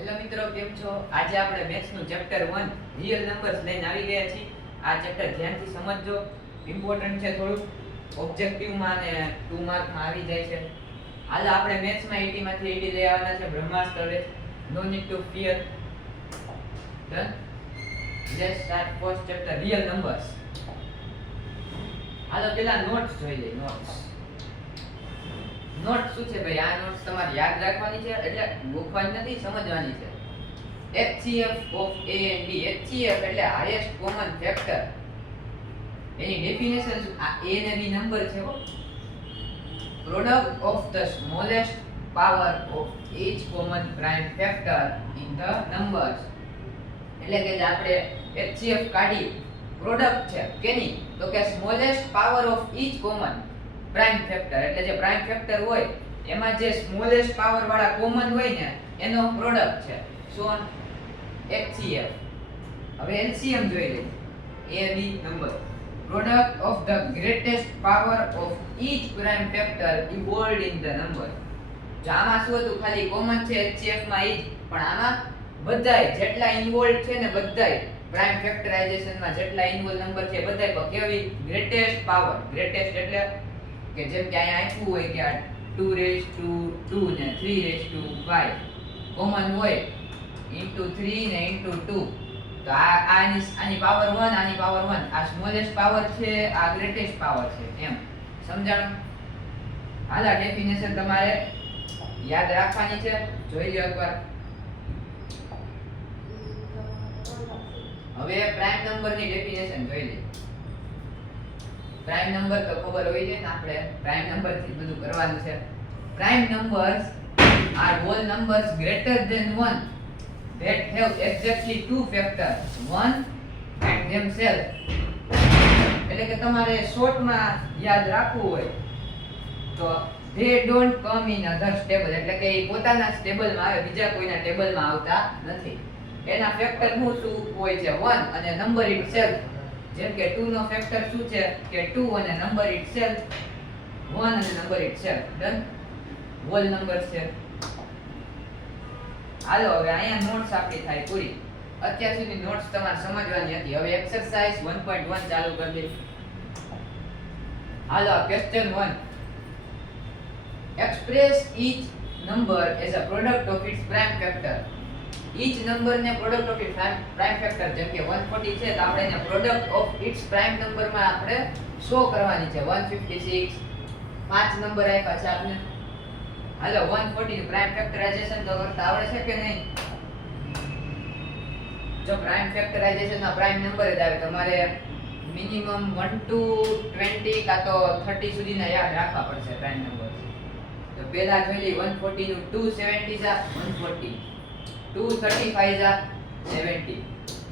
Hello મિત્રો, કેમ છો? આજે આપણે મેથ્સ નું ચેપ્ટર 1 રિયલ નંબર્સ લઈને આવી ગયા છીએ. આ ચેપ્ટર ધ્યાનથી સમજજો, ઇમ્પોર્ટન્ટ છે થોડું. ઓબ્જેક્ટિવ માં અને 2 માર્ક માં આવી જાય છે. હાલ આપણે મેથ્સ માં 80 માંથી 80 લઈ આવવાના છે. Brahmastra, no need to fear. Done. Let's start first chapter real numbers. હાલો પેલા નોટ્સ જોઈ લઈએ. નોટ્સ શું છે ભાઈ? આ નોટ્સ તમારે યાદ રાખવાની છે, એટલે ગોખવાની નથી, સમજવાની છે. HCF of A and B. HCF એટલે હાઈએસ્ટ કોમન ફેક્ટર. એની ડેફિનેશન આ A અને B નંબર છે. Product of the smallest power of each common prime factor in the numbers. એટલે કે આપણે HCF કાઢી પ્રોડક્ટ છે કેની? તો કે smallest power of each common prime factor. એટલે જે પ્રાઇમ ફેક્ટર હોય એમાં જે સ્મોલેસ્ટ પાવર વાળા કોમન હોય ને એનો પ્રોડક્ટ છે. શું? HCF. હવે LCM જોઈ લઈએ. A B number. Product of the greatest power of each prime factor involved in the number. જો આમાં શું હતું? ખાલી કોમન છે HCF માં ઈ જ, પણ આમાં બધાય જેટલા ઇન્વોલ્વ છે ને બધાય પ્રાઇમ ફેક્ટરાઇઝેશન માં જેટલા ઇન્વોલ્વ નંબર છે બધાય પર કેવી ગ્રેટેસ્ટ પાવર. ગ્રેટેસ્ટ એટલે કે જેમ કે અહીંયા આપ્યું હોય કે આ 2 ને 3 કોમન હોય into 3 ને into 2, તો આની પાવર 1, આની પાવર 1. આ સ્મોલેસ્ટ પાવર છે, આ ગ્રેટેસ્ટ પાવર છે. એમ સમજાણું? હાલા ડેફિનેશન તમારે યાદ રાખવાની છે, જોઈ લો એકવાર. હવે પ્રાઇમ નંબરની ડેફિનેશન જોઈ લઈએ. પ્રાઇમ નંબર તો ખબર હોય છે ને, આપણે પ્રાઇમ નંબર થી બધું કરવાનું છે. Prime numbers are whole numbers greater than 1 that have exactly two factors 1 and themselves. એટલે કે તમારે શોર્ટમાં યાદ રાખવું હોય તો they don't come in other stable. એટલે કે એ પોતાના સ્ટેબલમાં આવે, બીજા કોઈના ટેબલમાં આવતા નથી. એના ફેક્ટર શું હોય છે? 1 અને નંબર itself. જેમ કે 2 નો ફેક્ટર શું છે? કે 2 અને નંબર itself 1 અને number itself. Done. Whole number છે. હાલો હવે અહીંયા નોટ્સ આપણી થાય પૂરી. અત્યાર સુધી નોટ્સ તમારે સમજવાની હતી. હવે એક્સરસાઇઝ 1.1 ચાલુ કરી દઈએ. હાલો question 1. Express each number as a product of its prime factor. each number ને product of its prime factor. જેમ કે 140 છે તો આપણે એને product of its prime number માં આપણે શો કરવાની છે. 156 પાંચ નંબર આપ્યા છે આપણે. હાલો 140 નું પ્રાઇમ ફેક્ટરાઇઝેશન તો કરતા આવડે છે કે નહીં? જો પ્રાઇમ ફેક્ટરાઇઝેશન ના પ્રાઇમ નંબર જ આવે, તમારે મિનિમમ 1 to 20 કા તો 30 સુધીના યાદ રાખવા પડશે પ્રાઇમ નંબર. તો પહેલા જોઈ લઈએ 140 નું 270 જા 140, 235 જા 70,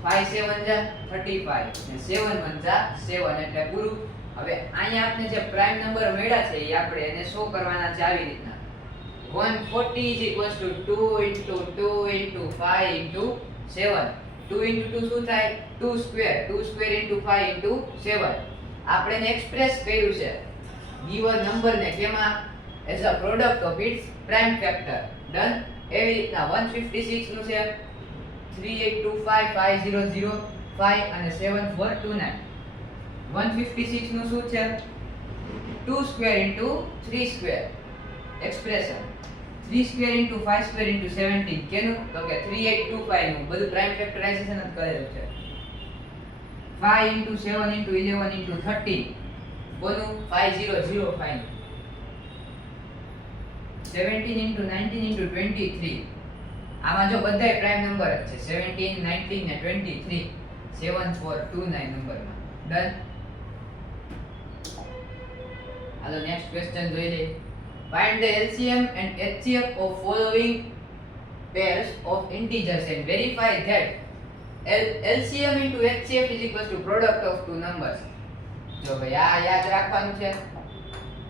57 જા 35 અને 71 જા 7 એટલે પૂરું. હવે અહીંયા આપણે જે પ્રાઇમ નંબર મળ્યા છે એ આપણે એને શો કરવાના છે આવી રીતના. 140 is equals to 2 into 2 into 5 into 7. 2 into 2 શું થાય? 2 square. 2 square into 5 into 7. આપણે એને એક્સપ્રેસ કર્યું છે ગિવન નંબર ને કેમાં? as a product of its prime factor. Done. એવી રીતના 156 નું છે 3825 5005 અને 7429. 156 નું શું છે? 2 square into 3 square expression. 3 square into 5 square into 17 કેનું? તો કે 3825 નું બધું પ્રાઇમ ફેક્ટરાઇઝેશન જ કરેલું છે. 5 into 7 into 11 into 13 બોલું 5005. 17 into 19 into 23. આમાં જો બધાય પ્રાઇમ નંબર જ છે. 17 19 ને 23 7429 નંબરમાં. ડન. હાલો નેક્સ્ટ ક્વેશ્ચન જોઈ લઈએ. Find the LCM and HCF of following pairs of integers and verify that LCM into HCF is equal to product of two numbers. જો ભાઈ આ યાદ રાખવાનું છે.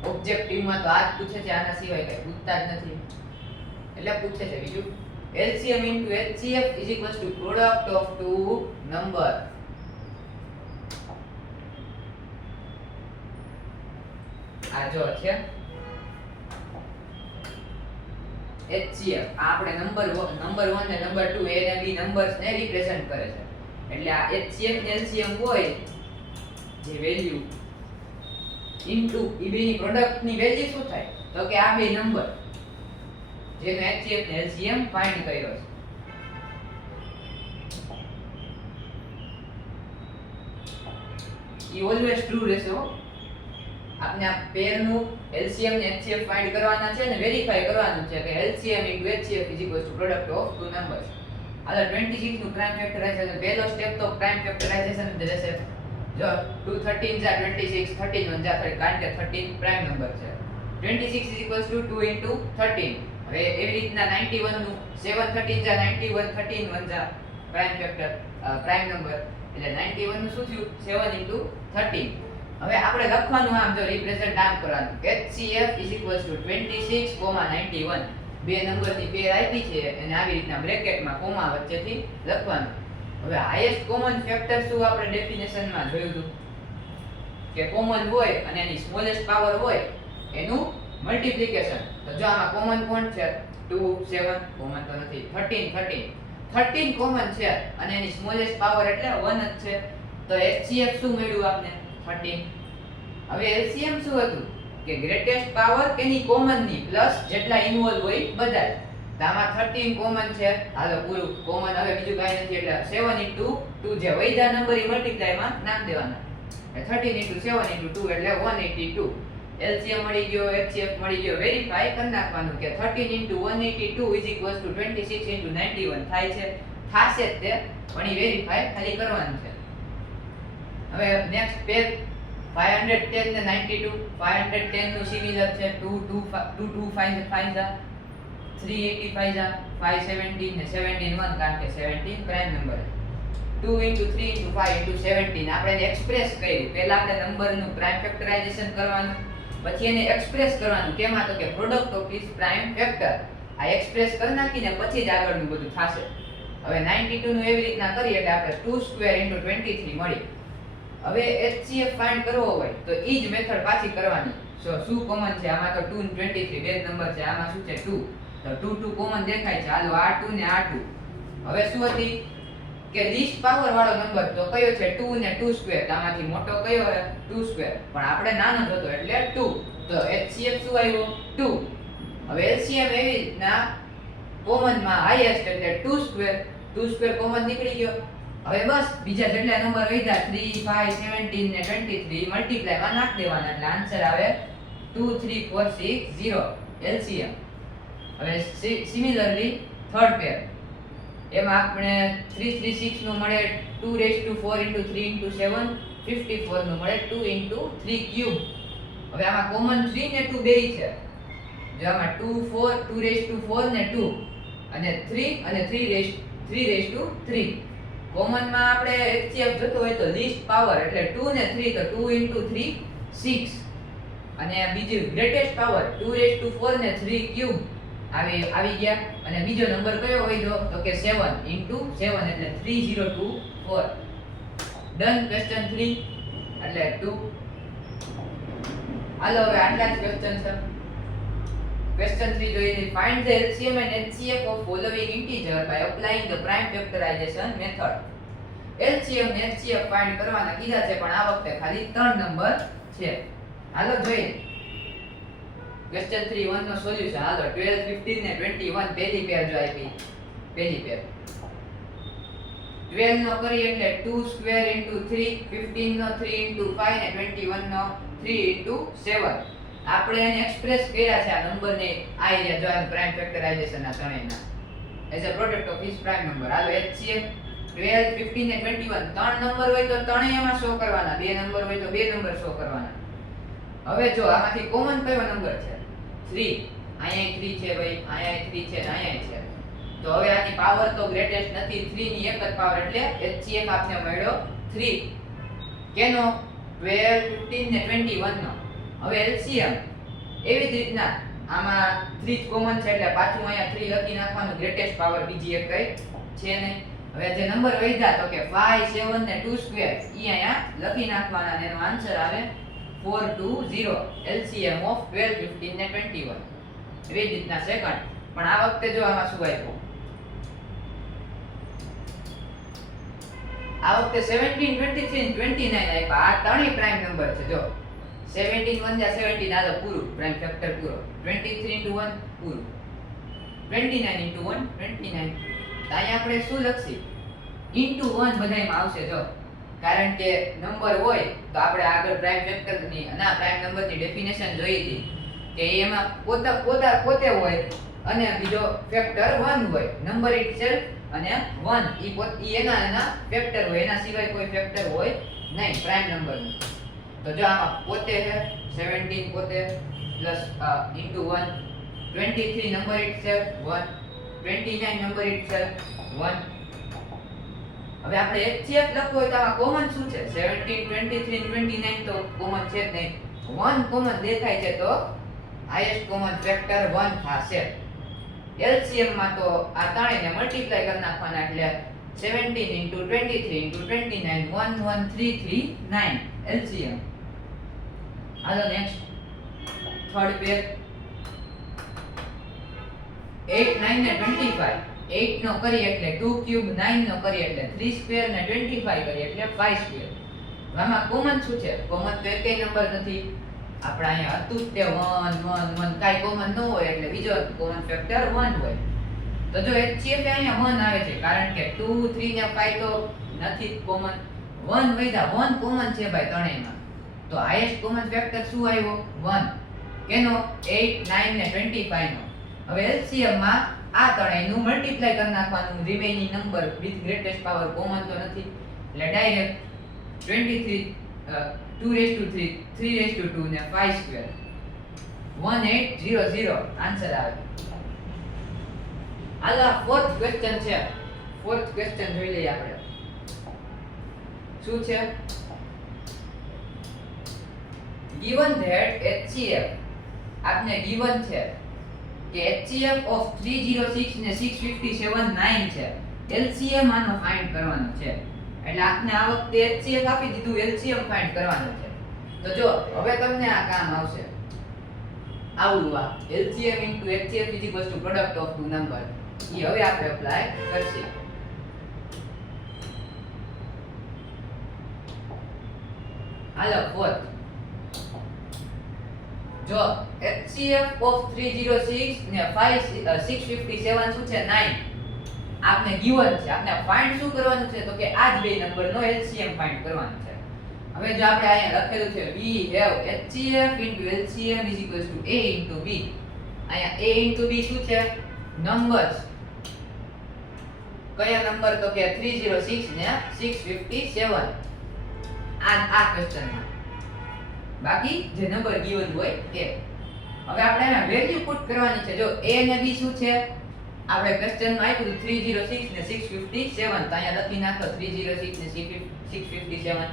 ઓબ્જેક્ટિવ માં તો આ જ પૂછે છે, આના સિવાય કઈ પૂછતા જ નથી. એટલે પૂછે છે બીજું LCM into HCF is equal to product of two number. આ જો છે HCF આ આપણે નંબર 1 ને નંબર 2 A ને B નંબર્સ ને રિપ્રેઝન્ટ કરે છે. એટલે આ HCF ને LCM હોય જે વેલ્યુ ઇન્ટુ એ બેની પ્રોડક્ટ ની વેલ્યુ શું થાય તો કે આ બે નંબર જેનો HCF ને LCM ફાઇન્ડ કર્યો છે. ઈ ઓલવેઝ ટ્રુ રહેશે હો. આપણે આ પેર નું LCM ને HCF ફાઇન્ડ કરવાના છે ને વેરીફાઈ કરવાનું છે કે LCM HCF product of two numbers. હાલો 26 નું પ્રાઇમ ફેક્ટરાઇઝેશન પહેલો સ્ટેપ તો પ્રાઇમ ફેક્ટરાઇઝેશન જ રહેશે. જો 2 13 જા 26 13 1 જા 30 કારણ કે 13 પ્રાઇમ નંબર છે. 26 2 13. હવે એવી રીતના 91 નું 7 13 જા 91 13 1 જા પ્રાઇમ ફેક્ટર પ્રાઇમ નંબર એટલે 91 નું શું થયું 7 13. હવે આપણે લખવાનું આમ જો રિપ્રેઝન્ટ આમ કરવાનું HCF 26, 91 બે નંબરની પેર આપી છે અને આવી રીતના બ્રેકેટમાં કોમા વચ્ચેથી લખવાનું. હવે હાઈએસ્ટ કોમન ફેક્ટર શું આપણે ડેફિનેશનમાં જોયું હતું કે કોમન હોય અને એની સ્મોલેસ્ટ પાવર હોય એનું મલ્ટીપ્લિકેશન. તો જો આમાં કોમન કોણ છે 2 7 કોમન તો નથી 13 કોમન છે અને એની સ્મોલેસ્ટ પાવર એટલે 1 જ છે. તો HCF શું મળ્યું આપને 13. હવે LCM શું હતું કે ગ્રેટેસ્ટ પાવર કેની કોમન ની પ્લસ જેટલા ઇન્વોલ્વ હોય બધા. તો આમાં 13 કોમન છે. હાલો પૂરું કોમન હવે બીજું કાઈ નથી એટલે 7 * 2 જે વૈધા નંબર ઈ મલ્ટીપ્લાય માં નાખ દેવાના. 13 * 7 * 2 એટલે 182. LCM મળી ગયો HCF મળી ગયો. વેરીફાઈ કરી નાખવાનું કે 13 * 182 = 26 * 91 થાય છે. થાશે જ તે પણ ઈ વેરીફાઈ ખાલી કરવાનું છે. હવે નેક્સ્ટ પેર 510 ને 92 510 નું સિમિલર છે 225 જા 385 જા 517 ને 17 1 કારણ કે 17 પ્રાઇમ નંબર છે. 2 * 3 * 5 * 17 આપણે એને એક્સપ્રેસ કર્યું. પહેલા આપણે નંબરનું પ્રાઇમ ફેક્ટરાઇઝેશન કરવાનું પછી એને એક્સપ્રેસ કરવાનું કેમાં તો કે product of each prime factor. આ એક્સપ્રેસ કરી નાખીને પછી જ આગળનું બધું થશે. હવે 92 નું એવી રીતના કરીએ એટલે આપણે 2² * 23 મળી. હવે HCF ફાઇન્ડ કરવો હોય તો ઈ જ મેથડ પાછી કરવાની. શું કોમન છે આમાં તો 2 અને 23 બે નંબર છે. આમાં શું છે 2 તો 2 કોમન દેખાય છે. હાલો આ 2 ને આ 2. હવે શું હતી કે લીસ્ટ પાવર વાળો નંબર તો કયો છે 2 ને 2². આમાંથી મોટો કયો છે 2² પણ આપણે નાનો જ હતો એટલે 2. તો HCF શું આવ્યો 2. હવે LCM એવી રીતના કોમન માં હાઈએસ્ટ એટલે 2² કોમન નીકળી ગયો. હવે બસ બીજા જેટલા નંબર વધ્યા 3 5 17 ને 23 મલ્ટીપ્લાય માં નાખ દેવાના એટલે આન્સર આવે 2 3 4 6 0 LCM. હવે સિમિલરલી થર્ડ પેર એમાં આપણે 336 નું મળે 2⁴ * 3 * 7 54 નું મળે 2 * 3 ક્યુબ. હવે આમાં કોમન 3 ને 2 બેય છે. જો આમાં 2⁴ ને 2 અને 3 અને 3⁵ કોમન માં આપણે HCF જોતો હોય તો લીસ્ટ પાવર એટલે 2 ને 3 તો 2 * 3 6 અને બીજું ગ્રેટેસ્ટ પાવર 2⁴ ને 3 ક્યુબ આવી ગયા. અને બીજો નંબર કયો હોય તો કે 7 * 7 એટલે 3024. ડન. ક્વેશ્ચન 3 એટલે 2. હાલો હવે આટલા જ ક્વેશ્ચન છે. Question 3 જોઈએ. Find the LCM and HCF of following integer by applying the prime factorization method. LCM ને HCF find કરવાના કીધા છે પણ આ વખતે ખાલી 3 નંબર છે. હાલો જોઈએ. Question 3 1 નો સોલ્યુશન. હાલો 12 15 ને 21 પહેલી પેર જો આપી. પહેલી પેર 12 નો કરી એટલે 2² * 3 15 નો 3 * 5 ને 21 નો 3 * 7. આપણે એને એક્સપ્રેસ કર્યા છે આ નંબરને આ એરિયા જો આ પ્રાઇમ ફેક્ટરાઇઝેશન ના ત્રણેયના as a product of each prime number. હાલો HCF 12 15 ને 21 ત્રણ નંબર હોય તો ત્રણેયમાં શો કરવાના. બે નંબર હોય તો બે નંબર શો કરવાના. હવે જો આમાંથી કોમન કયો નંબર છે 3. અહીંયા 3 છે ભાઈ, અહીંયા 3 છે, અહીંયા છે. તો હવે આની પાવર તો ગ્રેટેસ્ટ નથી. 3 ની એક જ પાવર એટલે HCF આપને મળ્યો 3. કેનો 12 15 ને 21 નો. હવે LCM એવી જ રીતના આમાં 3 જ કોમન છે એટલે પાછું અહીંયા 3 લખી નાખવાનું. ગ્રેટેસ્ટ પાવર બીજી એક કઈ છે નહીં. હવે જે નંબર વધ્યા તો કે 5 7 ને 2² ઈ અહીંયા લખી નાખવાના અને એનો આન્સર આવે 420. LCM of 12 15 ને 21. એવી જ રીતના સેકન્ડ પણ આ વખતે જો આમાં શું આપ્યું, આ વખતે 17 23 અને 29 આપ્યા. આ ત્રણેય પ્રાઇમ નંબર છે. જો 17 1 જા 17 આલો પૂરું, પ્રાઇમ ફેક્ટર પૂરો. 23 into 1 પૂરું. 29 into 1 29. તો અહીંયા આપણે શું લખશી, into 1 બધાયમાં આવશે. જો કારણ કે નંબર હોય તો આપણે આગળ પ્રાઇમ ફેક્ટરની અને પ્રાઇમ નંબરની ડેફિનેશન જોઈ હતી કે એમાં પોતે હોય અને બીજો ફેક્ટર 1 હોય. નંબર ઇટસેલ્ફ અને 1 ઈ એના ફેક્ટર હોય, એના સિવાય કોઈ ફેક્ટર હોય નહીં પ્રાઇમ નંબરનું. તો જો આમાં પોતે છે 17 પોતે plus into 1, 23 number itself 1, 29 number itself 1. હવે આપણે HCF લખવું હોય તો આમાં કોમન શું છે, 17 23 29 તો કોમન છે જ નહીં. 1 કોમન દેખાય છે તો હાઈએસ્ટ કોમન ફેક્ટર 1 થશે. LCM માં તો આ ત્રણેયને મલ્ટીપ્લાય કરી નાખવાના એટલે 17 into 23 into 29 11339 LCM. હાલો નેક્સ્ટ થર્ડ પેર 8 9 ને 25. 8 નો કરી એટલે 2 ક્યુબ, 9 નો કરી એટલે 3 સ્ક્વેર ને 25 કરી એટલે 5 સ્ક્વેર. આમાં કોમન શું છે, કોમન તો એકેય નંબર નથી. આપણે અહીંયા હતું તે 1 1 1 કાઈ કોમન ન હોય એટલે બીજો કોમન ફેક્ટર 1 હોય. તો જો HCF અહીંયા 1 આવે છે કારણ કે 2 3 ને 5 તો નથી કોમન. 1 વૈધા 1 કોમન છે ભાઈ ત્રણેયમાં. તો હાઈએસ્ટ કોમન ફેક્ટર શું આવ્યો 1. કેનો 8 9 ને 25 નો. હવે LCM માં આ ત્રણેયનું મલ્ટીપ્લાય કરી નાખવાનું, remaining number with greatest power common તો નથી એટલે ડાયરેક્ટ 23 2 3 2 ને 5 સ્ક્વેર 1800 આન્સર આવે. આલા ફોર્થ ક્વેશ્ચન છે. ફોર્થ ક્વેશ્ચન જોઈ લઈએ આપણે. શું છે, given that HCF આપને given છે કે HCF of 306 ને 657 9 છે. LCM આનો ફાઇન્ડ કરવાનો છે. એટલે આપને આ વખતે HCF આપી દીધું, LCM ફાઇન્ડ કરવાનો છે. તો જો હવે તમને આ કામ આવશે આવડું આ LCM into HCF is equals to product of two number. ઈ હવે આપણે એપ્લાય કરશી. હાલો ફોર્થ. જો HCF of 306 ને 657 શું છે 9 આપને given છે. આપને ફાઇન્ડ શું કરવાનું છે તો કે આ જ બે નંબરનો LCM ફાઇન્ડ કરવાનો છે. હવે જો આપણે અહીંયા લખેલું છે we have HCF into LCM is equals to A into B. અહીંયા A into B શું છે, નંબર્સ. કયા નંબર તો કે 306 ને 657 આ ક્વેશ્ચનમાં. બાકી જે નંબર given હોય એ. હવે આપણે એના વેલ્યુ પુટ કરવાની છે. જો A અને B શું છે, આપણે ક્વેશ્ચનમાં આપ્યું 306 ને 657 તો અહીંયા લખી નાખો 306 ને 657.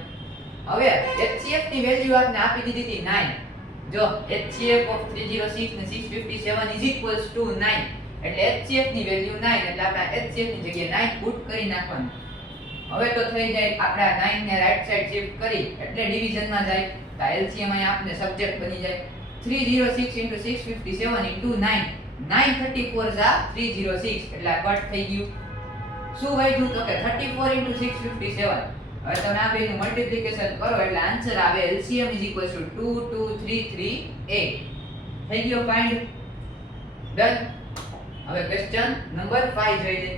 હવે HCF ની વેલ્યુ આપને આપી દીધી હતી 9. જો HCF of 306 ને 657 is equals to 9 એટલે HCF ની વેલ્યુ 9 એટલે આપણે HCF ની જગ્યાએ 9 પુટ કરી નાખવાનું. હવે તો થઈ જાય આપણે 9 ને રાઈટ સાઈડ શિફ્ટ કરી એટલે ડિવિઝન માં જાય તો LCM અહીંયા આપને સબ્જેક્ટ બની જાય 306 into 657 into 9 934 જા 306 એટલે આ કટ થઈ ગયું. શું વધ્યું તો કે 34 into 657. હવે તમે આ બેનું મલ્ટીપ્લિકેશન કરો એટલે આન્સર આવે LCM is equals to 22338. થઈ ગયો ફાઇન્ડ ડન. હવે ક્વેશ્ચન નંબર 5 જોઈ લઈએ.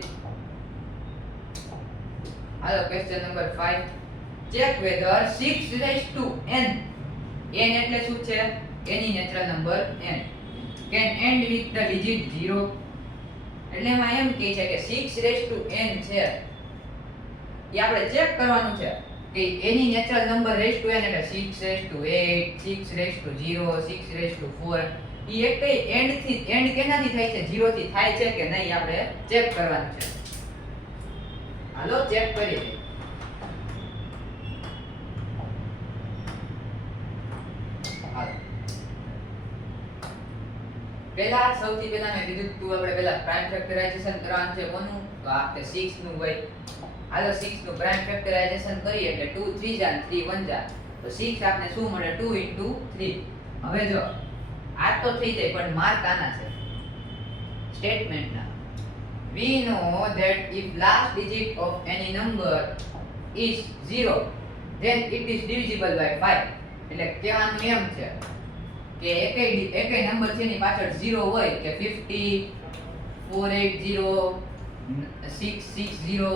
હાલો question number 5. Check whether 6 raised to n એટલે શું છે, એની natural number n can end with the digit 0. એટલે એમાં એમ કહે છે કે 6 raised to n છે એ આપણે ચેક કરવાનું છે કે એની natural number raised to n એટલે 6 raised to 8 6 raised to 0 6 raised to 4 ઈ એક એન્ડ કેનાથી થાય છે, 0 થી થાય છે કે નહીં આપણે ચેક કરવાનું છે. હાલો ચેક કરીએ. સૌથી પહેલા મેં કીધું તું આપણે પહેલા પ્રાઇમ ફેક્ટરાઇઝેશન કરવાનું છે. કોનું તો આપણે 6 નું હોય. હાલો 6 નું પ્રાઇમ ફેક્ટરાઇઝેશન કરીએ એટલે 2 3 જા 3 1 જા તો 6 આપણે શું મળે 2 into 3. હવે જો આ તો થઈ જાય પણ માર્ક આના છે. સ્ટેટમેન્ટના. We know that if last digit of any number is 0, then it is divisible by 5. એટલે કહેવાનું એમ છે કે એકેય નંબર છે ની પાછળ 0 હોય કે 50, 480, 660,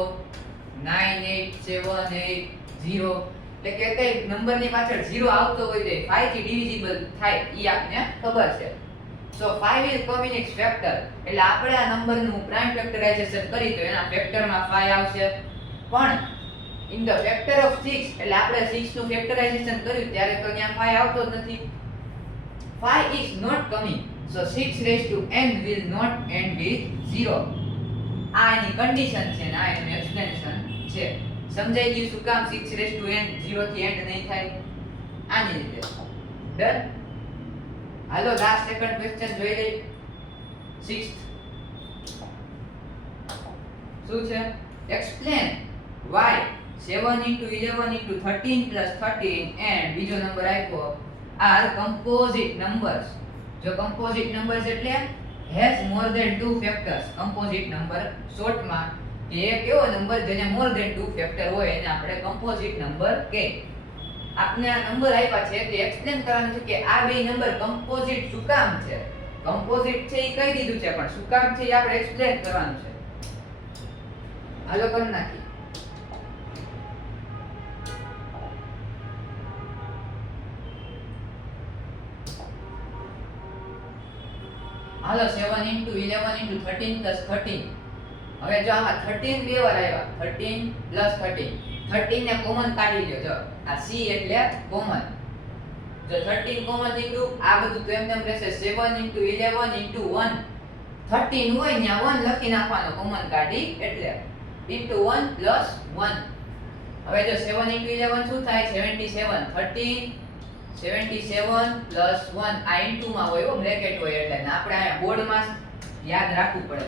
98780, એટલે કે એકેય નંબરની પાછળ 0 આવતો હોય તો 5 થી ડિવિઝિબલ થાય ઈ આપને ખબર છે. So 5 will come in its factor. એટલે આપણે આ નંબરનું પ્રાઇમ ફેક્ટરાઇઝેશન કરી તો એના ફેક્ટરમાં 5 આવશે. પણ in the factor of 6 એટલે આપણે 6 નું ફેક્ટરાઇઝેશન કર્યું ત્યારે તો ત્યાં 5 આવતો જ નથી. 5 is not coming. So 6 raised to n will not end with 0. આ એની કન્ડિશન છે ને આ એનું એક્સપ્લેનેશન છે. સમજાઈ ગયું શું કામ 6 raised to n 0 થી એન્ડ નહીં થાય આની રીતે. ડન. હાલો લાસ્ટ સેકન્ડ ક્વેશ્ચન જોઈ લઈએ. 6th શું છે? Explain why 7 into 11 into 13 plus 13 and બીજો નંબર આપ્યો are composite numbers. જો composite numbers એટલે has more than 2 factors. composite number શોર્ટમાં કે એક એવો નંબર જેને more than 2 ફેક્ટર હોય એને આપણે composite number કહે. આપને આ નંબર આપ્યા છે તે એક્સપ્લેન કરવાનું છે કે આ બે નંબર કમ્પોઝિટ શું કામ છે. કમ્પોઝિટ છે એ કહી દીધું છે પણ શું કામ છે એ આપણે એક્સપ્લેન કરવાનું છે. હાલો કરી નાખી. હાલો 7 into 11 into 13 plus 13. હવે જો આમાં 13 બે વાર આવ્યા 13 plus 13. 13 ને કોમન કાઢી લ્યો. જો આ c એટલે કોમન. જો 13 કોમન નીકળ્યું આ બધું તો એમને એમ રહેશે 7 into 11 into 1. 13 હોય ત્યાં 1 લખી નાખવાનો કોમન કાઢી એટલે into 1 plus 1. હવે જો 7 into 11 શું થાય 77. 13 77 plus 1 આ into માં હોય બ્રેકેટ હોય એટલે ને આપણે આ બોર્ડમાં યાદ રાખવું પડે.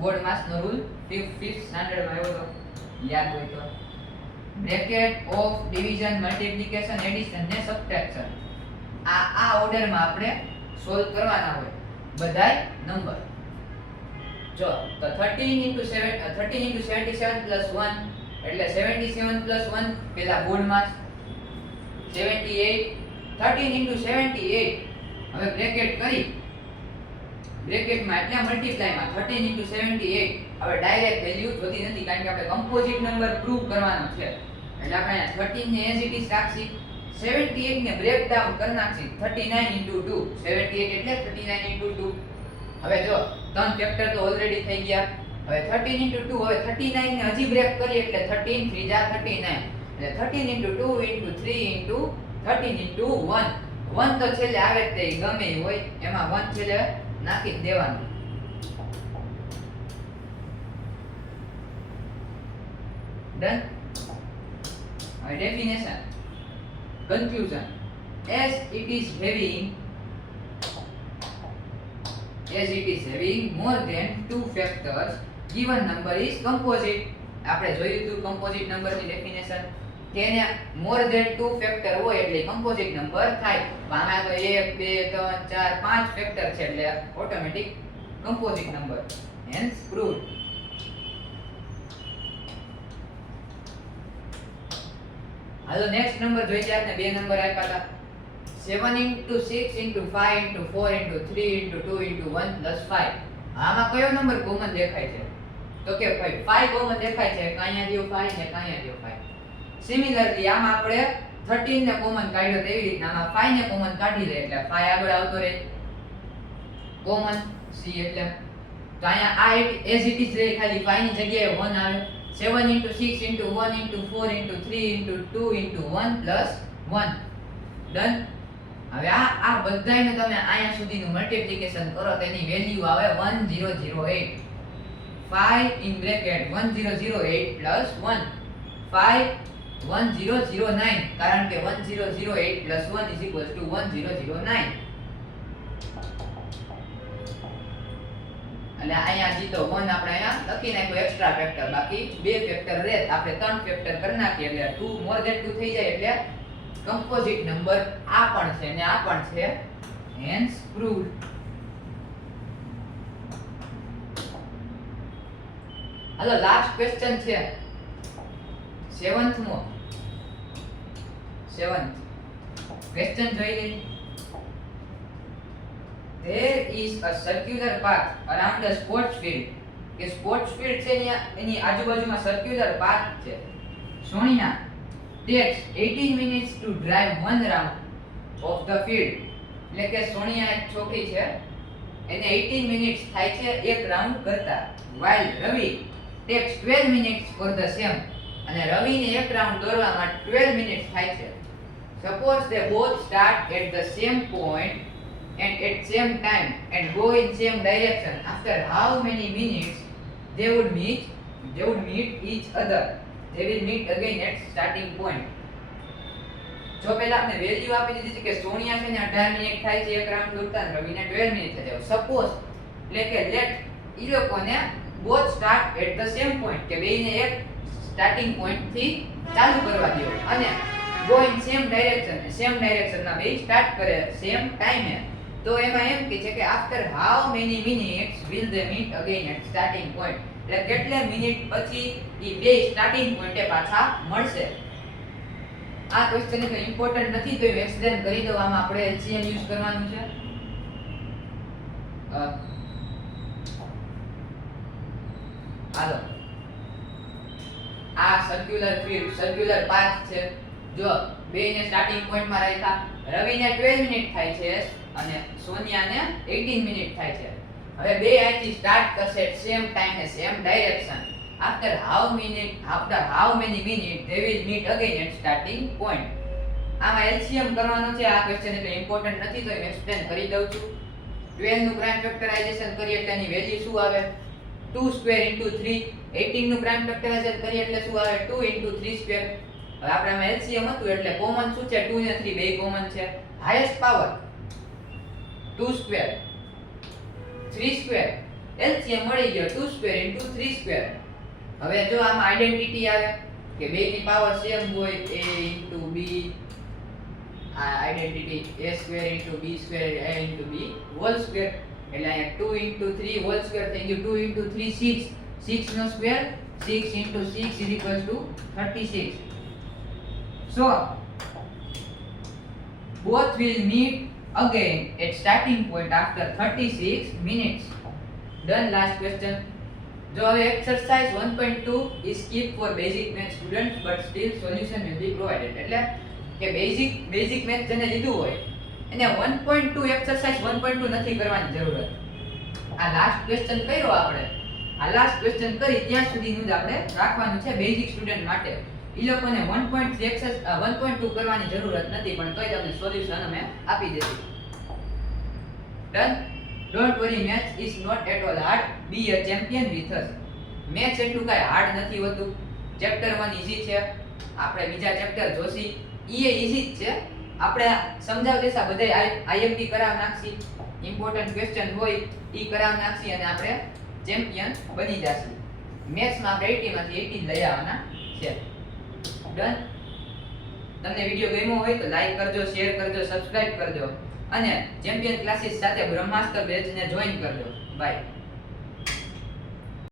બોર્ડ માસ નો રૂલ 5th સ્ટાન્ડર્ડ માં આવ્યો તો યાદ હોય તો bracket of division multiplication addition ને સબટ્રેક્શન આ ઓર્ડર માં આપણે સોલ્વ કરવાના હોય બધાય નંબર. જો તો 13 into 77 plus 1 એટલે 77 plus 1 પેલા બોર્ડ માં 78 13 into 78. હવે બ્રેકેટ કરી બ્રેકેટમાં એટલે મલ્ટીપ્લાયમાં 13 into 78. હવે ડાયરેક્ટ વેલ્યુ જોતી નથી કારણ કે આપણે કમ્પોઝિટ નંબર પ્રૂવ કરવાનો છે એટલે આપણે 13 ને એઝ ઇટ ઇઝ રાખી 78 ને બ્રેક ડાઉન કરી નાખી 39 into 2. 78 એટલે 39 into 2. હવે જો ત્રણ ફેક્ટર તો ઓલરેડી થઈ ગયા. હવે 13 into 2 હવે 39 ને હજી બ્રેક કરીએ એટલે 13 3 જા 39 એટલે 13 into 2 into 3 into 13 into 1. 1 તો છેલ્લે આવે તે ગમે હોય એમાં 1 છેલ્લે નાખી દેવાનું. ડન. હવે definition conclusion as it is having more than 2 factors given number is composite. આપણે જોયું હતું composite number ની ડેફિનેશન તેને more than 2 ફેક્ટર હોય એટલે composite number થાય. આમાં તો 1 2 3 4 5 ફેક્ટર છે એટલે automatic composite number hence proved. હાલો નેક્સ્ટ નંબર જોઈ લે. આપણે બે નંબર આપ્યા હતા 7 into 6 into 5 into 4 into 3 into 2 into 1 plus 5. આમાં કયો નંબર કોમન દેખાય છે તો કે ભાઈ 5 કોમન દેખાય છે. કાંયા દ્યો 5 ને કાંયા દ્યો 5. સિમિલરલી આમાં આપણે 13 ને કોમન કાઢ્યો તેવી રીતના આમાં 5 ને કોમન કાઢી લે એટલે 5 આગળ આવતો રહે કોમન c એટલે તો અહીંયા આ એઝ ઇટ ઇઝ રહે ખાલી 5 ની જગ્યાએ 1 આવે. 7 into 6 into 1 into 4 into 3 into 2 into 1 plus 1. Done. હવે આ બધાયને તમે અહીંયા સુધીનું મલ્ટીપ્લિકેશન કરો તેની વેલ્યુ આવે 1008. 5 in bracket 1008 plus 1 5 1009 કારણ કે 1008 plus 1 is equals to 1009. એટલે અહીંયા જીતો 1 આપણે અહીંયા લખી નાખ્યો એક્સ્ટ્રા ફેક્ટર બાકી બે ફેક્ટર રહે આપણે ત્રણ ફેક્ટર કરી નાખીએ એટલે 2 more than 2 થઈ જાય એટલે કમ્પોઝિટ નંબર આ પણ છે અને આ પણ છે Hence proved. હાલો લાસ્ટ ક્વેશ્ચન છે 7th મો 7th ક્વેશ્ચન જોઈ લઈએ. There is a circular path around the sports field. કે સ્પોર્ટ્સ ફિલ્ડ છે એની આજુબાજુમાં સર્ક્યુલર પાથ છે. Sonia takes 18 minutes to drive one round of the field. એટલે કે સોનિયા એક છોકરી છે એને 18 મિનિટ્સ થાય છે એક રાઉન્ડ કરતા. while Ravi takes 12 minutes for the same. અને રવિને એક રાઉન્ડ દોરવામાં 12 મિનિટ્સ થાય છે. suppose they both start at the same point and at same time and go in same direction. After how many minutes they would meet each other? They will meet again at starting point. જો પહેલા આપણે value આપી દીધી છે કે સોનિયા છે ને 18 minute થાય છે એક રાઉન્ડ દોરતા અને રવિને 12 મિનિટ થાય છે. સપોઝ એટલે કે લેટ ઈ લોકોને both start at the same point કે બેયને એક સ્ટાર્ટિંગ પોઈન્ટ થી ચાલુ કરવા દો અને go in same direction માં બે સ્ટાર્ટ કરે સેમ ટાઈમે. તો એમાં એમ કે છે કે after how many minutes will they meet again at starting point. એટલે કેટલા મિનિટ પછી ઈ બે સ્ટાર્ટિંગ પોઈન્ટે પાછા મળશે. આ ક્વેશ્ચન એટલે ઇમ્પોર્ટન્ટ નથી તો હું એક્સપ્લેન કરી દઉં. આમાં આપણે એલસીએમ યુઝ કરવાનું છે. હાલો આ સર્ક્યુલર પાથ છે. જો બેને સ્ટાર્ટિંગ પોઈન્ટમાં રાખ્યા. રવિને 12 મિનિટ થાય છે અને સોનિયાને 18 મિનિટ થાય છે. હવે બે અહીંથી સ્ટાર્ટ કરશે સેમ ટાઈમ ને same direction. after how many minutes they will meet again at starting point. આમાં એલસીએમ કરવાનો છે. આ ક્વેશ્ચન એટલે ઇમ્પોર્ટન્ટ નથી તો હું એક્સપ્લેન કરી દઉં છું. 12 નું પ્રાઇમ ફેક્ટરાઇઝેશન કરીએ એટલે એની વેલ્યુ શું આવે 2 સ્ક્વેર * 3. 18 નું પ્રાઇમ ફેક્ટરાઇઝેશન કરીએ એટલે શું આવે 2 * 3 સ્ક્વેર. હવે આપણે આમાં એલસીએમ હતું એટલે કોમન શું છે 2 ને 3 બે કોમન છે. Highest power 2 square 3 square. LCM મળી ગયો 2 સ્ક્વેર * 3 સ્ક્વેર. હવે જો આમાં આઇડેન્ટિટી આવે કે બેની પાવર સેમ હોય a * b. આ identity a square * b square a * b whole square. એટલે અહીંયા 2 * 3 હોલ સ્ક્વેર થઈ ગયું 2 * 3 6. 6 નો square 6 * 6 = 36. So both will meet again at starting point after 36 minutes. Done. Last question. જો હવે exercise 1.2 is kept for basic math students but still solution will be provided. એટલે કે basic math જેને લીધું હોય એને 1.2 exercise 1.2 નથી કરવાની જરૂરત. આ લાસ્ટ ક્વેશ્ચન કર્યો આપણે. આ લાસ્ટ ક્વેશ્ચન કરી ત્યાં સુધીનું જ આપણે રાખવાનું છે બેઝિક સ્ટુડન્ટ માટે. ઈ લોકોને 1.3 એક્સરસાઇઝ 1.2 કરવાની જરૂરત નથી પણ તોય તમને સોલ્યુશન અમે આપી દઈશું. Done. Don't worry, maths is not at all hard. Be a champion with us. Maths એટલું કાંઈ હાર્ડ નથી હોતું. ચેપ્ટર 1 ઈઝી છે. આપણે બીજા ચેપ્ટર જોશી ઈ ઈઝી જ છે. આપણે સમજાવ દેસા બધાય આઈએમપી કરાવ નાખશી. ઇમ્પોર્ટન્ટ ક્વેશ્ચન હોય ઈ કરાવ નાખશી અને આપણે ચેમ્પિયન બની જાશું. મેથ્સમાં આપણે 80 માંથી 80 લઈ આવવાના છે. ડન. તમને વિડિયો ગમ્યો હોય તો લાઈક કરજો, શેર કરજો, સબસ્ક્રાઇબ કરજો અને ચેમ્પિયન ક્લાસીસ સાથે બ્રહ્માસ્ત્ર બેચને જોઈન કરજો. બાય.